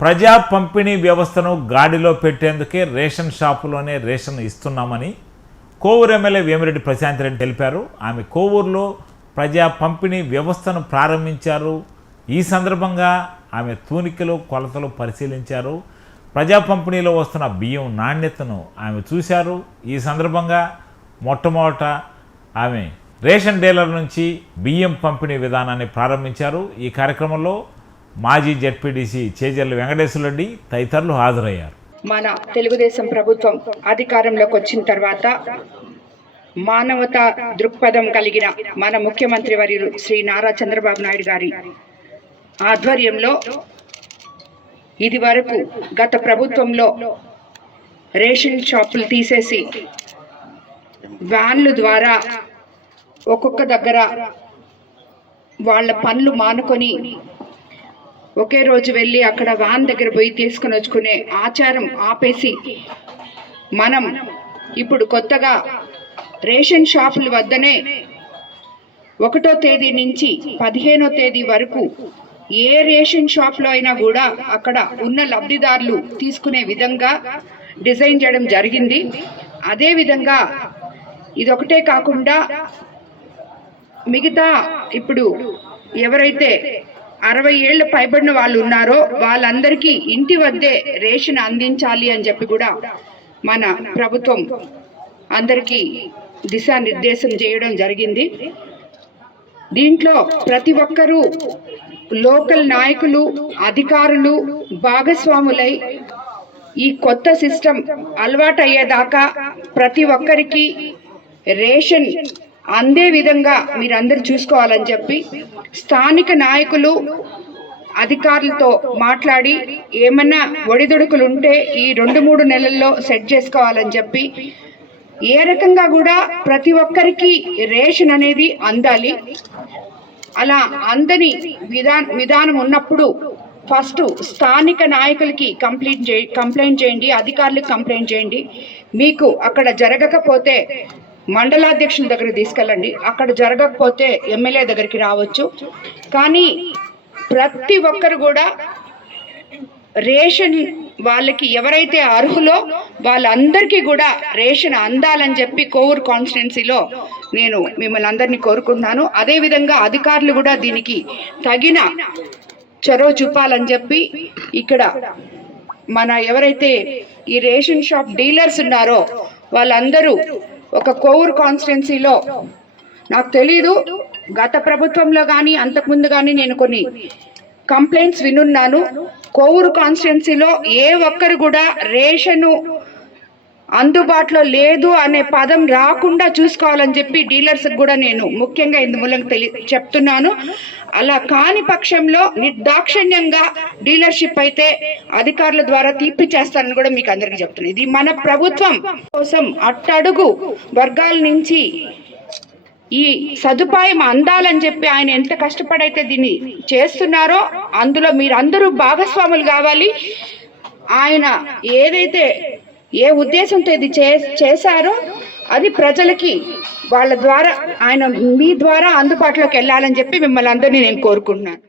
ప్రజా పంపిణీ వ్యవస్థను గాడిలో పెట్టేందుకే రేషన్ షాపులోనే రేషన్ ఇస్తున్నామని కోవూరు ఎమ్మెల్యే వేమిరెడ్డి ప్రశాంత్ రెడ్డి తెలిపారు. ఆమె కోవూరులో ప్రజా పంపిణీ వ్యవస్థను ప్రారంభించారు. ఈ సందర్భంగా ఆమె తూనికలు కొలతలు పరిశీలించారు. ప్రజా పంపిణీలో వస్తున్న బియ్యం నాణ్యతను ఆమె చూశారు. ఈ సందర్భంగా మొట్టమొదట ఆమె రేషన్ డీలర్ నుంచి బియ్యం పంపిణీ విధానాన్ని ప్రారంభించారు. ఈ కార్యక్రమంలో మాజీ జెడ్పీటీసీ చేజర్ల వెంకటేశ్వర రెడ్డి తదితరులు హాజరయ్యారు. మన తెలుగుదేశం ప్రభుత్వం అధికారంలోకి వచ్చిన తర్వాత మానవతా దృక్పథం కలిగిన మన ముఖ్యమంత్రి వర్యులు శ్రీ నారా చంద్రబాబు నాయుడు గారి ఆధ్వర్యంలో ఇది వరకు గత ప్రభుత్వంలో రేషన్ షాపులు తీసేసి వ్యాన్లు ద్వారా ఒక్కొక్క దగ్గర వాళ్ళ పనులు మానుకొని ఒకే రోజు వెళ్ళి అక్కడ వ్యాన్ దగ్గర పోయి తీసుకుని వచ్చుకునే ఆచారం ఆపేసి మనం ఇప్పుడు కొత్తగా రేషన్ షాపుల వద్దనే 1వ తేదీ నుంచి 15వ తేదీ వరకు ఏ రేషన్ షాప్లో అయినా కూడా అక్కడ ఉన్న లబ్ధిదారులు తీసుకునే విధంగా డిజైన్ చేయడం జరిగింది. అదేవిధంగా ఇదొకటే కాకుండా మిగతా ఇప్పుడు ఎవరైతే 60 ఏళ్ళు పైబడిన వాళ్ళు ఉన్నారో వాళ్ళందరికీ ఇంటి వద్దే రేషన్ అందించాలి అని చెప్పి కూడా మన ప్రభుత్వం అందరికీ దిశానిర్దేశం చేయడం జరిగింది. దీంట్లో ప్రతి ఒక్కరూ లోకల్ నాయకులు అధికారులు భాగస్వాములై ఈ కొత్త సిస్టమ్ అలవాటు అయ్యేదాకా ప్రతి ఒక్కరికి రేషన్ అందే విధంగా మీరందరూ చూసుకోవాలని చెప్పి స్థానిక నాయకులు అధికారులతో మాట్లాడి ఏమన్నా ఒడిదుడుకులు ఉంటే ఈ 2-3 నెలల్లో సెట్ చేసుకోవాలని చెప్పి ఏ రకంగా కూడా ప్రతి ఒక్కరికి రేషన్ అనేది అందాలి. అలా అందని విధానం ఉన్నప్పుడు ఫస్ట్ స్థానిక నాయకులకి కంప్లైంట్ చేయండి, అధికారులకు కంప్లైంట్ చేయండి. మీకు అక్కడ జరగకపోతే మండలాధ్యక్షుల దగ్గర తీసుకెళ్ళండి, అక్కడ జరగకపోతే ఎమ్మెల్యే దగ్గరికి రావచ్చు. కానీ ప్రతి ఒక్కరు కూడా రేషన్ వాళ్ళకి ఎవరైతే అర్హులో వాళ్ళందరికీ కూడా రేషన్ అందాలని చెప్పి కోవూరు కాన్స్టిట్యున్సీలో నేను మిమ్మల్ని అందరినీ కోరుకుంటున్నాను. అదేవిధంగా అధికారులు కూడా దీనికి తగిన చొరవ చూపాలని చెప్పి ఇక్కడ మన ఎవరైతే ఈ రేషన్ షాప్ డీలర్స్ ఉన్నారో వాళ్ళందరూ ఒక కోవూరు కాన్స్టిట్యున్సీలో నాకు తెలీదు గత ప్రభుత్వంలో కానీ అంతకుముందు కానీ నేను కొన్ని కంప్లైంట్స్ వినున్నాను. కోవూరు కాన్స్టిట్యున్సీలో ఏ ఒక్కరు కూడా రేషను అందుబాటులో లేదు అనే పదం రాకుండా చూసుకోవాలని చెప్పి డీలర్స్ కూడా నేను ముఖ్యంగా ఇందు మూలంగా చెప్తున్నాను. అలా కాని పక్షంలో నిర్దాక్షిణ్యంగా డీలర్షిప్ అయితే అధికారుల ద్వారా తీర్పిచ్చేస్తారని కూడా మీకు అందరికీ చెప్తున్నాను. ఇది మన ప్రభుత్వం కోసం అట్టడుగు వర్గాల నుంచి ఈ సదుపాయం అందాలని చెప్పి ఆయన ఎంత కష్టపడైతే దీన్ని చేస్తున్నారో అందులో మీరందరూ భాగస్వాములు కావాలి. ఆయన ఏదైతే ఏ ఉద్దేశంతో ఇది చేశారో అది ప్రజలకి వాళ్ళ ద్వారా ఆయన మీ ద్వారా అందుబాటులోకి వెళ్ళాలని చెప్పి మిమ్మల్ని అందరినీ నేను కోరుకుంటున్నాను.